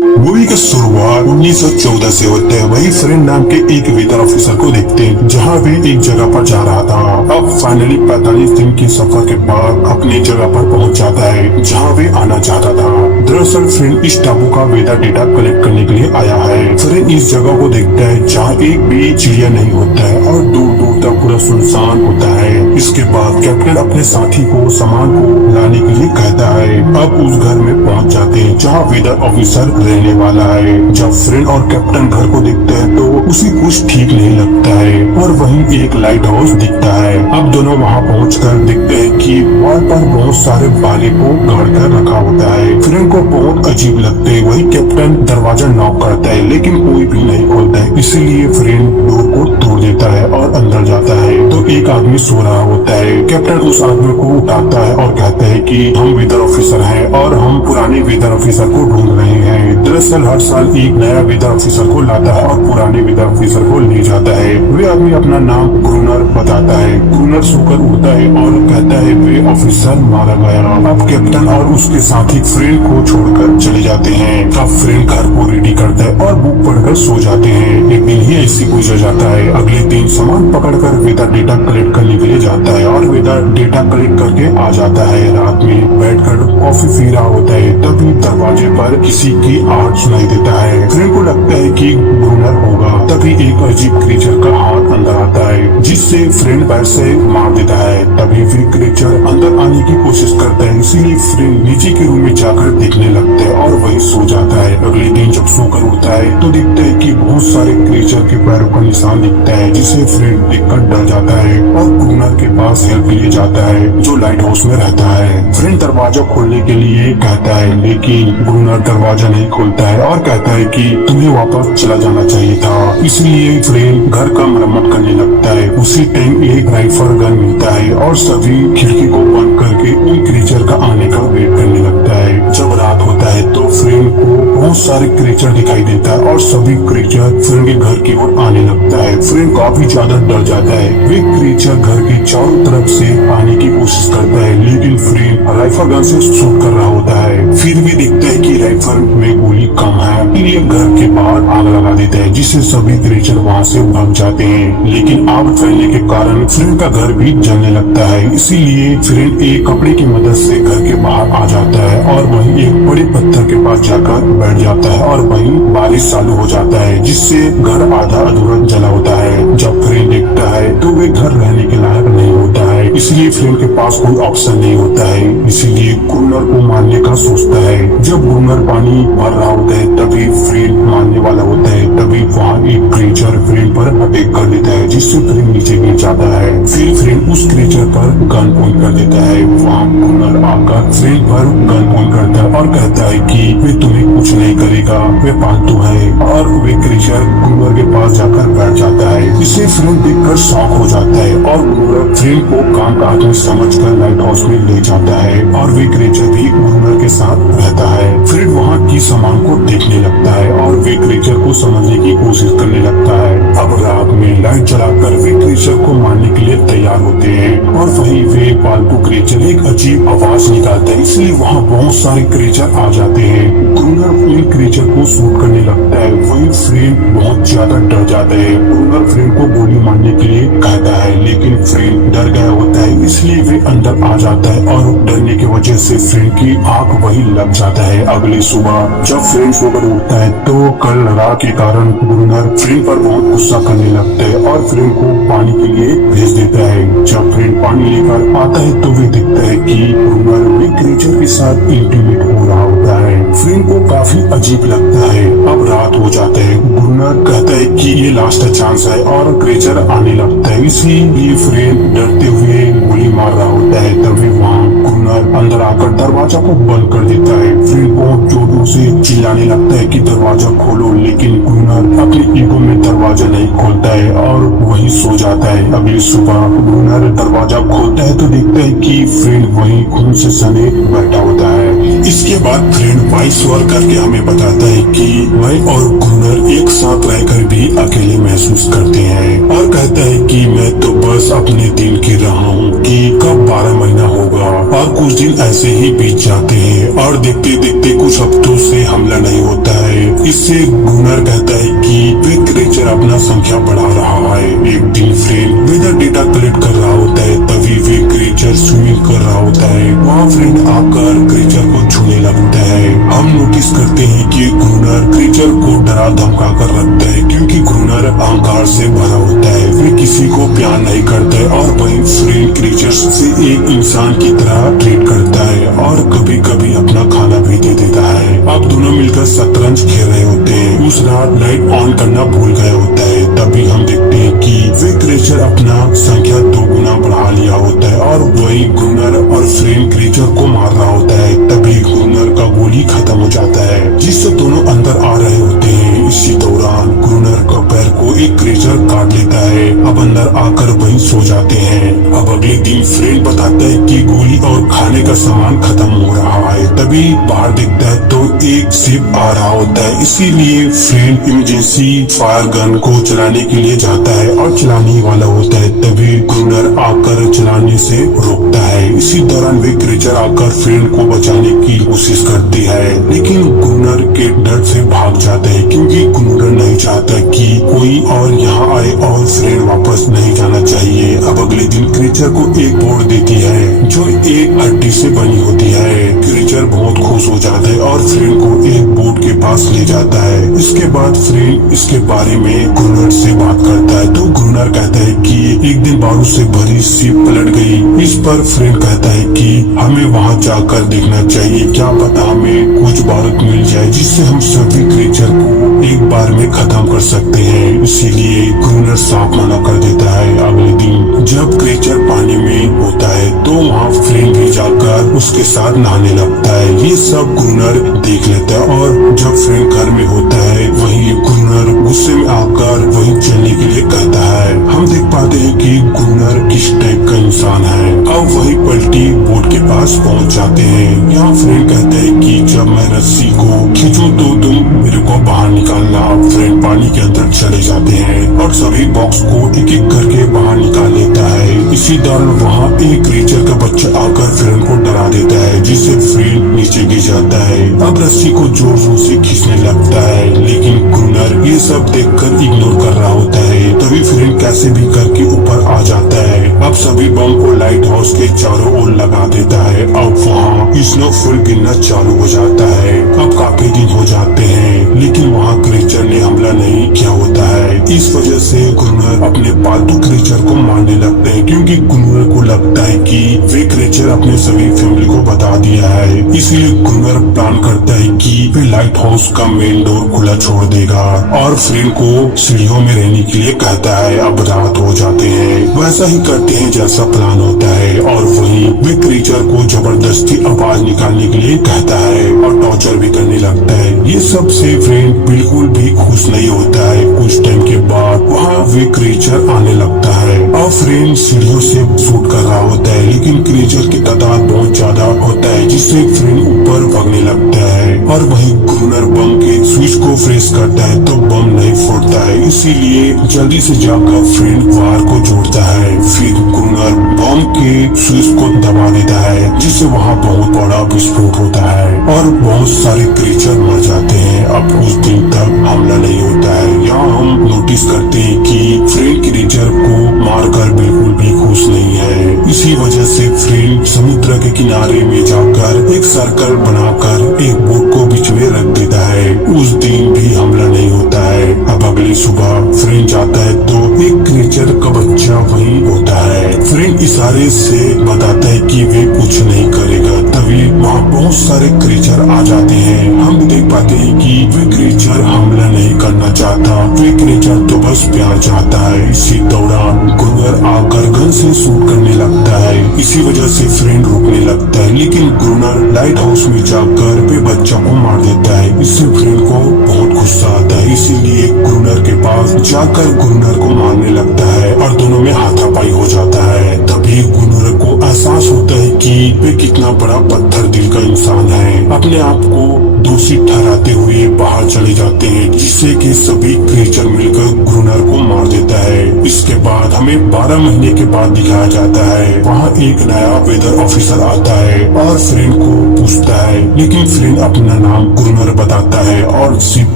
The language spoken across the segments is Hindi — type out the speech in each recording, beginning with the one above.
मूवी की शुरुआत 1914 से होते है। वही फ्रेंड नाम के एक वेदर ऑफिसर को देखते हैं जहाँ वे एक जगह पर जा रहा था। अब फाइनली 45 दिन की सफर के बाद अपनी जगह पर पहुँच जाता है जहाँ वे आना चाहता था। दरअसल फ्रेंड इस टापू का वेदर डेटा कलेक्ट करने के लिए आया है। फ्रेंड इस जगह को देखता है जहाँ एक भी चिड़िया नहीं होता है और दूर दूर तक पूरा सुनसान होता है। इसके बाद कैप्टन अपने साथी को सामान को लाने के लिए कहता है। अब उस घर में पहुँच जाते हैं जहाँ वेदर ऑफिसर रहने वाला है। जब फ्रेंड और कैप्टन घर को देखते हैं तो उसे कुछ ठीक नहीं लगता है और वहीं एक लाइट हाउस दिखता है। अब दोनों वहां पहुंचकर देखते हैं कि वॉल पर बहुत सारे बाले को गाड़ कर रखा होता है। फ्रेंड को बहुत अजीब लगते है। वही कैप्टन दरवाजा नॉक करता है लेकिन कोई भी नहीं खोलता है। इसीलिए फ्रेंड डोर को तोड़ देता है और अंदर जाता है तो एक आदमी सो रहा होता है। कैप्टन उस आदमी को उठाता है और कहता है कि हम वेदर ऑफिसर हैं और हम पुराने वेदर ऑफिसर को ढूंढ रहे हैं। दरअसल हर साल एक नया वेदर ऑफिसर को लाता है और पुराने वेदर ऑफिसर को ले जाता है। वे आदमी अपना नाम ब्रूनर बताता है। ब्रूनर सोकर उठता है और कहता है वे ऑफिसर मारा गया। अब कैप्टन और उसके साथी फ्रेंड को छोड़कर चले जाते हैं। अब फ्रेंड घर को रेडी करता है और बुक पढ़कर सो जाते हैं। एक दिन ही ऐसी गुजर जाता है। अगले दिन सामान पकड़कर वेदर डेटा कलेक्ट करने के लिए जाता है और वेदर डेटा कलेक्ट करके आ जाता है। रात में बैठकर कॉफी पी रहा होता है तभी दरवाजे पर किसी की आवाज सुनाई देता है। फ्रेंड को लगता है कि ब्रूनर होगा। तभी एक अजीब क्रीचर का हाथ अंदर आता है जिससे फ्रेंड पैर से मार देता है। तभी भी क्रीचर अंदर आने की कोशिश करता है। इसीलिए फ्रेंड नीचे के रूम में जाकर देखने लगता है और वही सो जाता है। अगले दिन जब सोकर उठता है तो देखता है कि बहुत सारे क्रीचर के पैरों का निशान दिखता है जिसे फ्रेंड देखकर डर जाता है और ब्रूनर के पास हेल्प के लिए जाता है जो लाइट हाउस में रहता है। फ्रेंड दरवाजा खोलने के लिए कहता है लेकिन ब्रूनर दरवाजा नहीं खोलता है और कहता है कि तुम्हें वापस चला जाना चाहिए था। इसलिए फ्रेंड घर का मरम्मत करने लगता है। उसी टाइम एक राइफल गन मिलता है और सभी खिड़की को बंद करके उन क्रीचर का आने का वेट करने लगता है। जब रात होता है तो फ्रेंड को बहुत सारे क्रीचर दिखाई देता है और सभी क्रीचर फ्रेंड के घर की ओर आने लगता है। फ्रेंड काफी ज्यादा डर जाता है। वे क्रीचर घर के चारों तरफ से आने की कोशिश करता है लेकिन फ्रेंड राइफल गन से शूट कर रहा होता है। फिर भी देखता है कि राइफल में गोली कम है। ये घर के बाहर आग लगा देता है जिससे सभी क्रीचर वहां से भाग जाते हैं। लेकिन आग फैलने के कारण फ्रेंड का घर भी जलने लगता है। इसीलिए फ्रेंड एक कपड़े की मदद से घर के बाहर आ जाता है और वहीं एक बड़े पत्थर के पास जाकर बैठ जाता है और वहीं बारिश चालू हो जाता है जिससे घर आधा अधूरा जला होता है। जब फ्रेंड देखता है तो वे घर रहने के लायक नहीं होता है। इसलिए फ्रेंड के पास कोई ऑप्शन नहीं होता है। इसीलिए ब्रूनर को मारने का सोचता है। जब ब्रूनर पानी भर रहा होता है तभी फ्रेंड मारने वाला होता है। तभी वहाँ एक क्रीचर फ्रेंड पर अटैक कर देता है जिससे फ्रेंड नीचे गिर जाता है। फिर फ्रेंड उस क्रीचर पर गन पॉइंट कर देता है। वहाँ ब्रूनर आकर फ्रेंड पर गन पॉइंट करता है और कहता है कि वे तुम्हें कुछ नहीं करेगा, वे पालतू है। और वे क्रीचर ब्रूनर के पास जाकर बैठ जाता है। इसे फ्रेंड देखकर शॉक हो जाता है और ब्रूनर फ्रेंड को काम का आदमी समझकर लाइट हाउस में ले जाता है और वे क्रीचर भी ब्रूनर के साथ रहता है। फ्रेंड वहाँ की सामान को देखने लगता है और वे क्रीचर को समझने की कोशिश करने लगता है। अब रात में लाइट जलाकर वे क्रीचर को मारने के लिए तैयार होते हैं और वहीं वे पालतू क्रीचर एक अजीब आवाज निकालता है। इसलिए वहाँ बहुत सारे क्रीचर आ जाते हैं। ब्रूनर उन क्रीचर को शूट करने लगता है। वही फ्रेंड बहुत ज्यादा डर जाता है। ब्रूनर फ्रेंड को गोली मारने के लिए कहता है लेकिन फ्रेंड डर गया होता है। इसलिए वे अंदर आ जाता है और डरने की वजह से फ्रेंड की आंख वही लग जाता है। अगली सुबह जब फ्रेंड सोकर उठता है तो कल रात के कारण ब्रूनर फ्रेंड पर बहुत गुस्सा करने लगता है और फ्रेंड को पानी के लिए भेज देता है। जब फ्रेंड पानी लेकर आता है तो वे देखता है कि ब्रूनर वे क्रीचर के साथ इंटीमेट हो रहा होता है। फ्रेंड को काफी अजीब लगता है। अब रात हो जाता है। ब्रूनर कहता है कि ये लास्ट चांस है और क्रीचर आने लगता है। इसीलिए फ्रेंड डरते हुए गोली मार रहा होता है। तभी वहाँ ब्रूनर अंदर आकर दरवाजा को बंद कर देता है। फ्रेंड बहुत जोरों से चिल्लाने लगता है कि दरवाजा खोलो लेकिन ब्रूनर अपने ईगो में दरवाजा नहीं खोलता है और वहीं सो जाता है। अगली सुबह ब्रूनर दरवाजा खोलता है तो देखता है कि फ्रेंड वहीं खून से सने बैठा होता है। इसके बाद फ्रेंड वॉइस ओवर करके हमें बताता है कि वह और ब्रूनर एक साथ रहकर भी अकेले महसूस करते हैं और कहता है कि मैं तो बस अपने दिन की रहा हूँ कि कब 12 महीना होगा। और कुछ दिन ऐसे ही बीत जाते हैं और देखते देखते कुछ हफ्तों से हमला नहीं होता है। इससे गुनर कहता है कि वे क्रिएचर अपना संख्या बढ़ा रहा है। एक दिन फ्रेंड वेदर डेटा कलेक्ट कर रहा होता है, तभी वे क्रिएचर स्विमिंग कर रहा होता है। वहाँ फ्रेंड आकर क्रिएचर को छूने लगता है। हम नोटिस करते हैं कि गुनर क्रिएचर को डरा धमका कर रखता है, क्योंकि गुनर अहंकार से भरा होता है। वे किसी को प्यार नहीं करता है और वही फ्रेंड क्रिएचर से एक इंसान की तरह ट्रीट करता है और कभी कभी अपना खाना भी दे देता है। अब दोनों मिलकर शतरंज खेल रहे होते हैं। उस रात लाइट ऑन करना भूल गया होता है। तभी हम देखते हैं कि वे क्रिएचर अपना संख्या 2 गुना बढ़ा लिया होता है और वही गुनर और फ्रेंड क्रिएचर को मार रहा होता है। तभी गुनर का गोली खत्म हो जाता है, जिससे दोनों अंदर आ रहे होते हैं। इसी दौरान गुनर का पैर को एक क्रिएचर काट लेता है। अब अंदर आकर वहीं सो जाते हैं। अब अगले दिन फ्रेंड बताता है कि गोली और खाने का सामान खत्म हो रहा है। तभी बाहर देखता है तो एक शिप आ रहा होता है। इसीलिए फ्रेंड इमरजेंसी फायर गन को चलाने के लिए जाता है और चलाने वाला होता है। तभी गुनर आकर चलाने से रोकता है। इसी दौरान वे क्रिएचर आकर फ्रेंड को बचाने की कोशिश करती है, लेकिन गुनर के डर से भाग जाता है, क्योंकि गुनर नहीं चाहता कि कोई और यहाँ आए और फ्रेंड वापस नहीं जाना चाहिए। अब अगले दिन क्रिएचर को एक बोर्ड देती है जो एक हड्डी से बनी होती है। क्रिएचर बहुत खुश हो जाता है और फ्रेंड को एक बोर्ड के पास ले जाता है। इसके बाद फ्रेंड इसके बारे में गुनर से बात करता है, तो गुनर कहता है कि एक दिन बारूद से भरी शिप पलट गई। इस पर फ्रेंड कहता है कि हमें वहाँ जाकर देखना चाहिए, क्या पता हमें कुछ बारूद मिल जाए जिससे हम सभी क्रिएचर को एक बार में खत्म कर सकते हैं। इसीलिए गुनर साफ मना कर देता है। अगले दिन जब क्रिएचर पानी में होता है तो वहाँ फ्रेंड भी जाकर उसके साथ नहाने लगता है। ये सब गुनर देख लेता है और जब फ्रेंड घर में होता है वही गुनर गुस्से में आकर वहीं चलने के लिए कहता है। हम देख पाते हैं कि गुनर किस टाइप का इंसान है। अब वही पलटी बोट के पास पहुंच जाते हैं। यहाँ फ्रेंड कहता है कि जब मैं रस्सी को खींचूं तो तुम मेरे को बाहर निकालना। फ्रेंड पानी के अंदर चले जाते हैं और सभी बॉक्स को एक एक करके बाहर निकाल लेता है। इसी दौरान वहाँ एक क्रिएचर का बच्चा आकर फ्रेंड को डरा देता है, जिससे फ्रेंड नीचे गिर जाता है। अब रस्सी को जोर जोर से खींचने लगता है, लेकिन गुनर ये सब देखकर इग्नोर कर रहा होता है। तभी फ्रेंड कैसे भी करके ऊपर आ जाता है। अब सभी बम को लाइट हाउस के चारों ओर लगा देता है। अब वहाँ स्नोफॉल गिरना चालू हो जाता है। अब काफी दिन हो जाते हैं, लेकिन वहाँ क्रिएचर ने हमला नहीं किया होता है। इस वजह से गुनर अपने पालतू क्रिएचर को मारने लगते हैं, क्योंकि गुनर को लगता है कि वे क्रिएचर अपने सभी फैमिली को बता दिया है। इसलिए गुनर प्लान करता है कि वे लाइट हाउस का मेन डोर खुला छोड़ देगा और फ्रेंड को सीढ़ियों में रहने के लिए कहता है। अब रात हो जाते हैं। वैसा ही करते हैं जैसा प्लान होता है और वहीं वे क्रिएचर को जबरदस्ती आवाज निकालने के लिए कहता है और टॉर्चर भी करने लगता है। ये सब से फ्रेंड बिल्कुल भी खुश नहीं होता है। कुछ टाइम के बाद वहाँ वे क्रिएचर आने लगता है और फ्रेंड सीढ़ियों से शूट कर रहा होता है, लेकिन क्रिएचर की तादाद बहुत ज्यादा होता है, जिससे फ्रेंड ऊपर भागने लगता है। और वहीं गुनर बम के स्विच को प्रेस करता है तो बम नहीं फूटता है। इसीलिए जल्दी से जाकर फ्रेंड वायर को जोड़ता है। फिर गुनर बम के स्विच को दबा देता है, जिससे वहाँ बहुत बड़ा विस्फोट होता है और बहुत सारे क्रिएचर मर जाते हैं। अब कुछ दिन तक हमला नहीं होता है। यहाँ हम नोटिस करते हैं कि फ्रेंड क्रिएचर को मारकर बिल्कुल भी खुश नहीं है। इसी वजह से फ्रेंड समुद्र के किनारे में जाकर एक सर्कल बनाकर एक बोट को बीच में रख देता है। उस दिन भी हमला नहीं होता है। अब अगली सुबह फ्रेंड जाता है तो एक क्रिएचर का बच्चा वहीं होता है। फ्रेंड इशारे से बताता है कि वे कुछ नहीं करेगा। तभी वहाँ बहुत सारे क्रिएचर आ जाते हैं। हम देख पाते हैं कि वे क्रिएचर हमला नहीं करना चाहता, वे क्रिएचर तो बस प्यार चाहता है। इसी दौरान गुनर आकर गन से शूट करने लगता है। इसी वजह से फ्रेंड रुकने लगता है, लेकिन गुनर लाइट हाउस में जाकर वे बच्चा को मार देता है। इससे फ्रेंड को बहुत गुस्सा आता है, इसीलिए गुनर के पास जाकर गुनर को मारने लगता है और दोनों में हाथापाई हो जाता है। तभी गुनर को एहसास होता है कि वे कितना बड़ा पत्थर दिल का इंसान है। अपने आप को दोषी ठहराते हुए बाहर चले जाते हैं, जिससे कि सभी क्रीचर मिलकर ग्रुनर को मार देता है। इसके बाद हमें 12 महीने के बाद दिखाया जाता है, वहाँ एक नया वेदर ऑफिसर आता है और फ्लिन को पूछता है, लेकिन फ्लिन अपना नाम ग्रुनर बताता है और शिप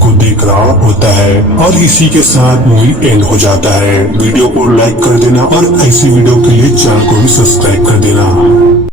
को देख रहा होता है। और इसी के साथ मूवी एंड हो जाता है। वीडियो को लाइक कर देना और ऐसी वीडियो के लिए चैनल को भी सब्सक्राइब कर देना।